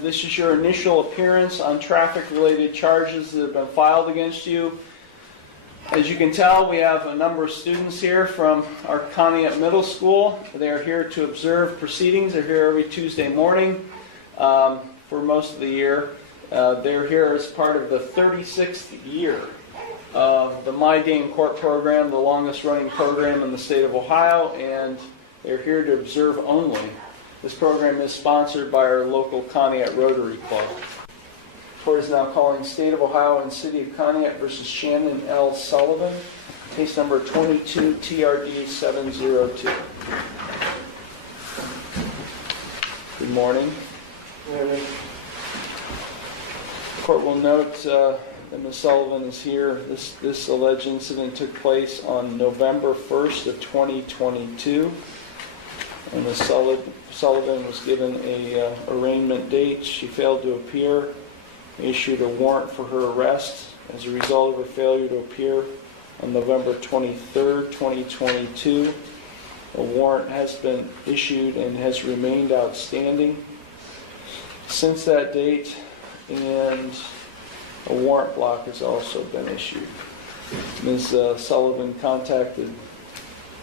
and this is your initial appearance on traffic-related charges that have been filed against you. As you can tell, we have a number of students here from our Conneaut Middle School. They are here to observe proceedings. They're here every Tuesday morning for most of the year. They're here as part of the 36th year of the My Dane Court Program, the longest running program in the state of Ohio, and they're here to observe only. This program is sponsored by our local Conneaut Rotary Club. The court is now calling State of Ohio and City of Conneaut versus Shannon L. Sullivan, case number 22 TRD 702. Good morning. The court will note that Ms. Sullivan is here. This alleged incident took place on November 1st of 2022. And Ms. Sullivan was given a arraignment date. She failed to appear. They issued a warrant for her arrest as a result of her failure to appear on November 23rd, 2022. A warrant has been issued and has remained outstanding since that date, and a warrant block has also been issued. Ms. Sullivan contacted the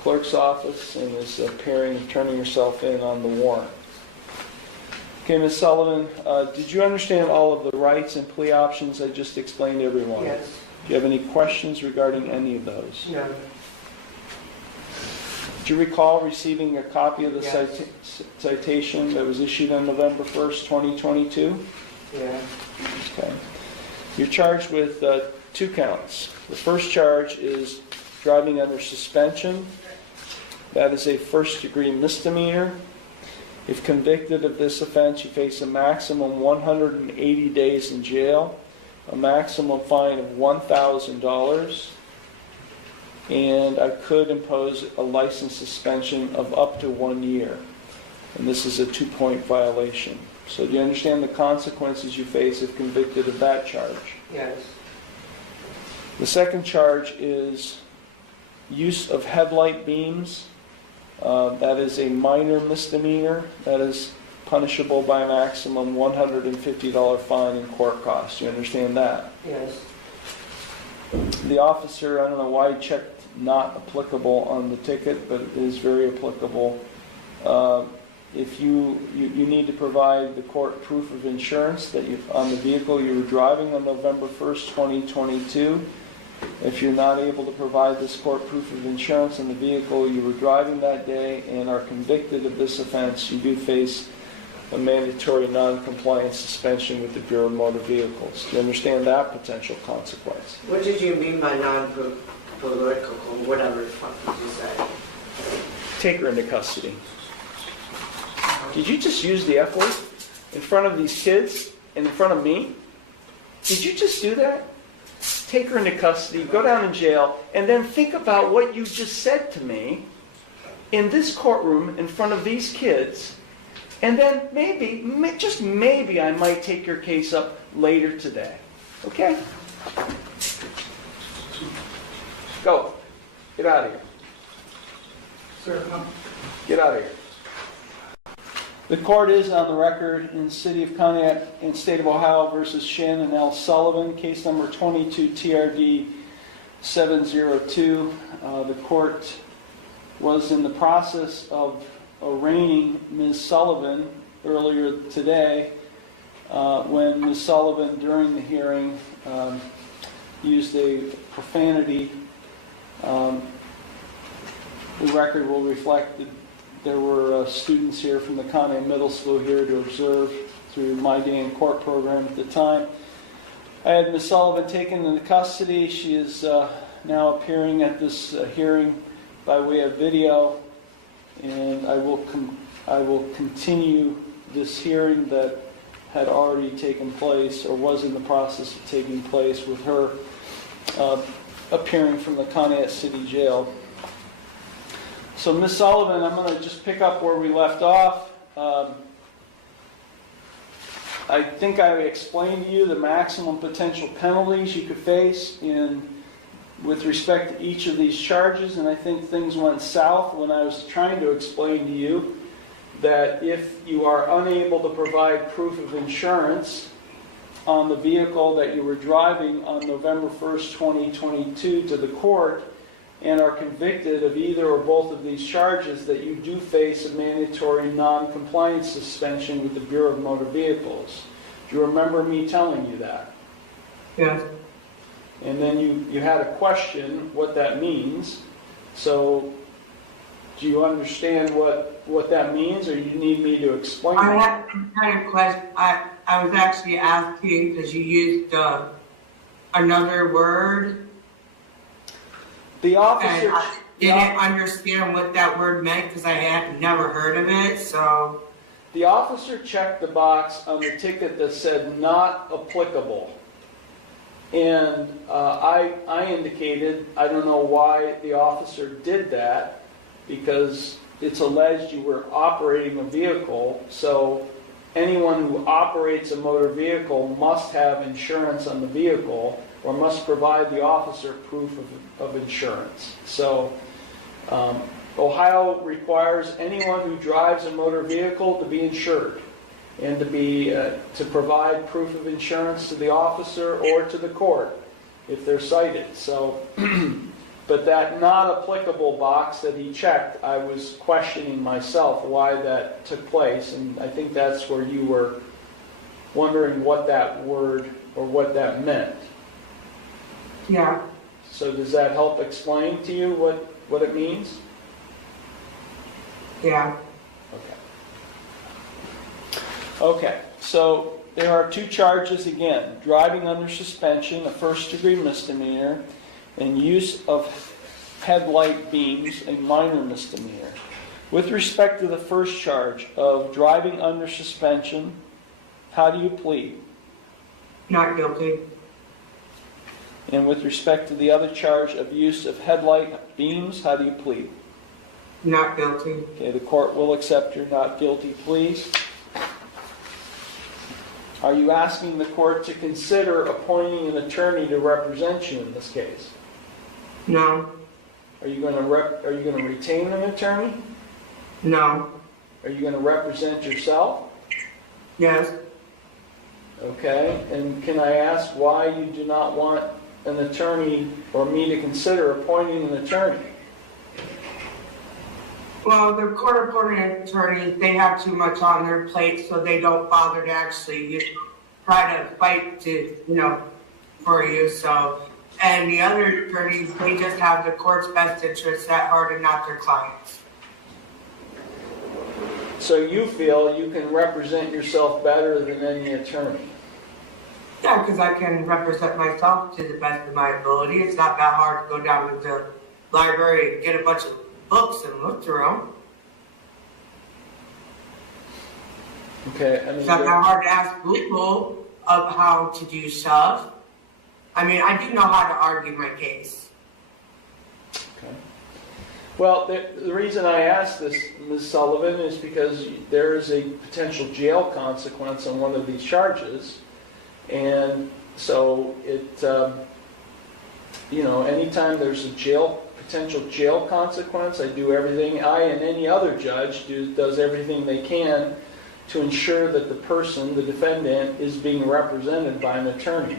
clerk's office and is turning herself in on the warrant. Okay, Ms. Sullivan, did you understand all of the rights and plea options I just explained to everyone? Yes. Do you have any questions regarding any of those? No. Do you recall receiving a copy of the Yes. citation that was issued on November 1st, 2022? Yeah. Okay. You're charged with 2 counts. The first charge is driving under suspension. That is a first-degree misdemeanor. If convicted of this offense, you face a maximum 180 days in jail, a maximum fine of $1,000, and I could impose a license suspension of up to 1 year. And this is a 2-point violation. So do you understand the consequences you face if convicted of that charge? Yes. The second charge is use of headlight beams. That is a minor misdemeanor. That is punishable by a maximum $150 fine and court costs. Do you understand that? Yes. The officer, I don't know why he checked not applicable on the ticket, but it is very applicable. If you need to provide the court proof of insurance that on the vehicle you were driving on November 1st, 2022. If you're not able to provide this court proof of insurance on the vehicle you were driving that day and are convicted of this offense, you do face a mandatory non-compliance suspension with the Bureau of Motor Vehicles. Do you understand that potential consequence? What did you mean by non-political, whatever the fuck did you say? Take her into custody. Did you just use the F word in front of these kids and in front of me? Did you just do that? Take her into custody, go down in jail, and then think about what you just said to me in this courtroom in front of these kids, and then maybe, just maybe, I might take your case up later today. Okay? Go. Get out of here. Sir, come. Get out of here. The court is on the record in the City of Conneaut and State of Ohio versus Shannon L. Sullivan, case number 22 TRD 702. The court was in the process of arraigning Ms. Sullivan earlier today when Ms. Sullivan, during the hearing, used a profanity. The record will reflect that there were students here from the Conneaut Middle School here to observe through My Dane Court Program at the time. I had Ms. Sullivan taken into custody. She is now appearing at this hearing by way of video, and I will continue this hearing that had already taken place or was in the process of taking place with her appearing from the Conneaut City Jail. So Ms. Sullivan, I'm going to just pick up where we left off. I think I explained to you the maximum potential penalties you could face with respect to each of these charges, and I think things went south when I was trying to explain to you that if you are unable to provide proof of insurance on the vehicle that you were driving on November 1st, 2022 to the court and are convicted of either or both of these charges, that you do face a mandatory non-compliance suspension with the Bureau of Motor Vehicles. Do you remember me telling you that? Yes. And then you had a question what that means. So do you understand what that means, or you need me to explain I it? had a question. I was actually asking because you used another word, The and officer... I didn't understand what that word meant because I had never heard of it, so... The officer checked the box on the ticket that said not applicable. And I indicated, I don't know why the officer did that, because it's alleged you were operating a vehicle, so anyone who operates a motor vehicle must have insurance on the vehicle or must provide the officer proof of insurance. So Ohio requires anyone who drives a motor vehicle to be insured and to provide proof of insurance to the officer or to the court if they're cited. So, but that not applicable box that he checked, I was questioning myself why that took place, and I think that's where you were wondering what that word or what that meant. Yeah. So does that help explain to you what it means? Yeah. Okay, so there are two charges again: driving under suspension, a first-degree misdemeanor, and use of headlight beams, a minor misdemeanor. With respect to the first charge of driving under suspension, how do you plead? Not guilty. And with respect to the other charge of use of headlight beams, how do you plead? Not guilty. Okay, the court will accept your not guilty pleas. Are you asking the court to consider appointing an attorney to represent you in this case? No. Are you going to retain an attorney? No. Are you going to represent yourself? Yes. Okay, and can I ask why you do not want an attorney or me to consider appointing an attorney? Well, the court appointing attorneys, they have too much on their plate, so they don't bother to actually try to fight for you. So, and the other attorneys, they just have the court's best interests at heart and not their clients. So you feel you can represent yourself better than any attorney? Yeah, because I can represent myself to the best of my ability. It's not that hard to go down to the library and get a bunch of books and look through them. Okay, I mean, It's not that hard to ask Google of how to do stuff. I mean, I do know how to argue my case. okay. Well, the reason I asked this, Ms. Sullivan, is because there is a potential jail consequence on one of these charges, and so anytime there's a potential jail consequence, I do everything, I and any other judge does everything they can to ensure that the person, the defendant, is being represented by an attorney.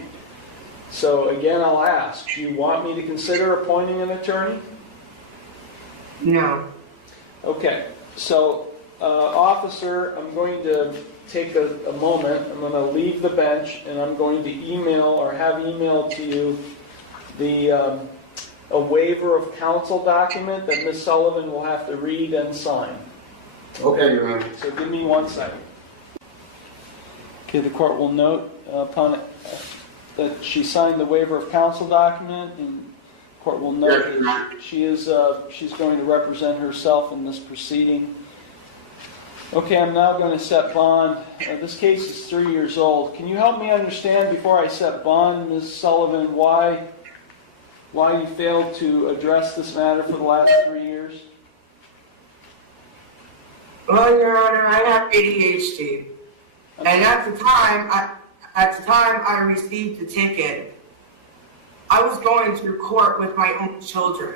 So again, I'll ask, do you want me to consider appointing an attorney? No. Okay, so officer, I'm going to take a moment, I'm going to leave the bench, and I'm going to email or have emailed to you a waiver of counsel document that Ms. Sullivan will have to read and sign. Okay, Your Honor. So give me 1 second. Okay, the court will note upon that she signed the waiver of counsel document, and the court will note that she's going to represent herself in this proceeding. Okay, I'm now going to set bond. This case is 3 years old. Can you help me understand before I set bond, Ms. Sullivan, why you failed to address this matter for the last 3 years? Well, Your Honor, I have ADHD. And at the time I received the ticket, I was going through court with my own children.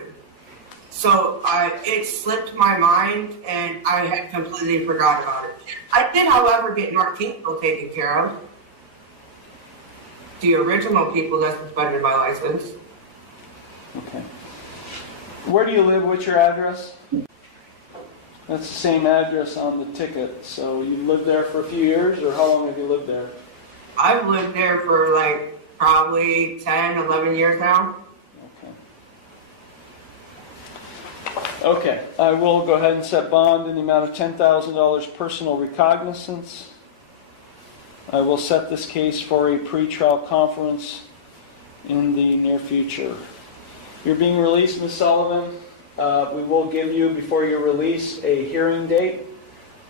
So it slipped my mind, and I had completely forgot about it. I did, however, get North Kingsville taken care of. The original people that suspended my license. Okay. Where do you live? What's your address? That's the same address on the ticket. So you lived there for a few years, or how long have you lived there? I've lived there for like probably 10, 11 years now. Okay, I will go ahead and set bond in the amount of $10,000 personal recognizance. I will set this case for a pretrial conference in the near future. You're being released, Ms. Sullivan. We will give you, before your release, a hearing date.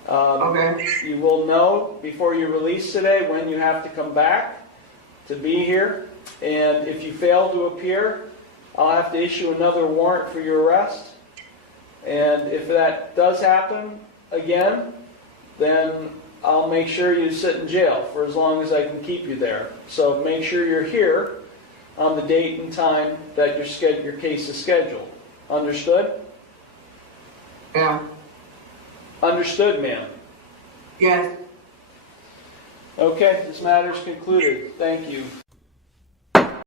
Okay. You will know before you release today when you have to come back to be here. And if you fail to appear, I'll have to issue another warrant for your arrest. And if that does happen again, then I'll make sure you sit in jail for as long as I can keep you there. So make sure you're here on the date and time that your case is scheduled. Understood? Yeah. Understood, ma'am. Yes. Okay, this matter is concluded. Thank you.